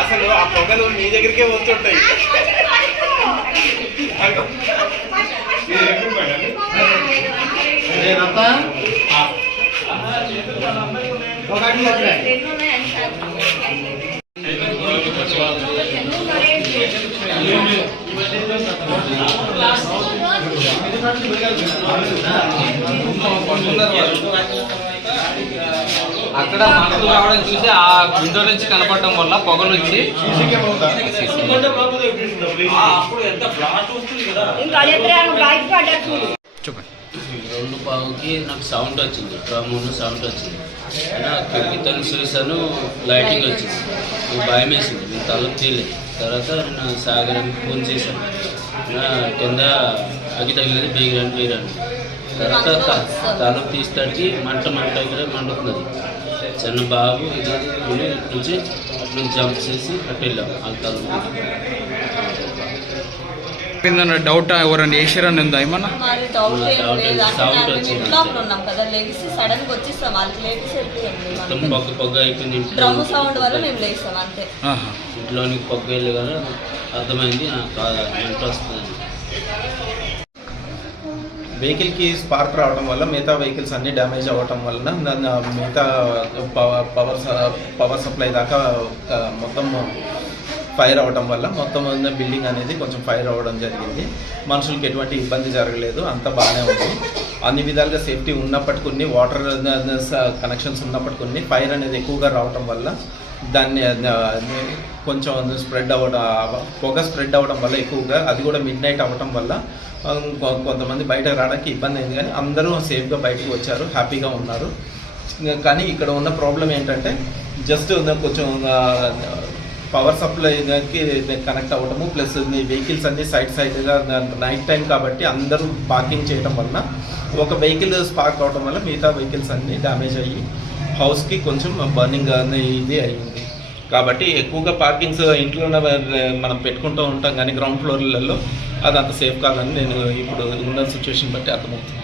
అసలు ఆ పొగలు మీ దగ్గరికే వస్తుంటాయి. అక్కడ మనకు రావడం చూసి ఆ విండో నుంచి కనపడటం వల్ల పొగలు వచ్చి రెండు పావుకి నాకు సౌండ్ వచ్చింది, డ్రమ్ సౌండ్ వచ్చింది. ఇతను చూసాను, లైటింగ్ వచ్చింది. భయం వేసింది, నేను తలుపు తీయలేదు. తర్వాత నేను సాగరానికి ఫోన్ చేశాను, కింద అగ్గి తగిలేదు, బేగిరాను. తర్వాత తలుపు తీస్తాడికి మంట కూడా మండుతున్నది. చిన్న బాబు ఇది నుంచి అటు జంప్ చేసి అటు వెళ్ళాం. ఆ తలుపు డౌట్ ఎవరన్నా వేసారని ఉందా ఏమన్నా? పొగ అయిపోయింది. ఇంట్లోనికి పొగ వెళ్ళి కదా అర్థమైంది, మంట వస్తుంది. వెహికల్కి స్పార్క్ రావడం వల్ల మిగతా వెహికల్స్ అన్నీ డ్యామేజ్ అవ్వటం వలన మిగతా పవర్ సప్లై దాకా మొత్తం ఫైర్ అవ్వడం వల్ల మొత్తం బిల్డింగ్ అనేది కొంచెం ఫైర్ అవ్వడం జరిగింది. మనుషులకి ఎటువంటి ఇబ్బంది జరగలేదు, అంత బాగానే ఉంది. అన్ని విధాలుగా సేఫ్టీ ఉన్నప్పటికీ, వాటర్ కనెక్షన్స్ ఉన్నప్పటికీ ఫైర్ అనేది ఎక్కువగా రావడం వల్ల దాన్ని కొంచెం స్ప్రెడ్ పొగ స్ప్రెడ్ అవ్వడం వల్ల ఎక్కువగా, అది కూడా మిడ్ నైట్ అవ్వడం వల్ల కొంతమంది బయట రావడానికి ఇబ్బంది అయింది. కానీ అందరూ సేఫ్గా బయటకు వచ్చారు, హ్యాపీగా ఉన్నారు. కానీ ఇక్కడ ఉన్న ప్రాబ్లం ఏంటంటే జస్ట్ కొంచెం పవర్ సప్లైకి కనెక్ట్ అవ్వడము, ప్లస్ వెహికల్స్ అన్ని సైడ్గా నైట్ టైం కాబట్టి అందరూ పార్కింగ్ చేయడం వలన ఒక వెహికల్ స్పార్క్ అవడం వల్ల మిగతా వెహికల్స్ అన్నీ డ్యామేజ్ అయ్యి హౌస్కి కొంచెం బర్నింగ్ ఇది అయ్యింది. కాబట్టి ఎక్కువగా పార్కింగ్స్ ఇంట్లో మనం పెట్టుకుంటూ ఉంటాం, కానీ గ్రౌండ్ ఫ్లోర్లలో అది అంత సేఫ్ కాదని నేను ఇప్పుడు ఉన్న సిచ్యువేషన్ బట్టి అర్థమవుతుంది.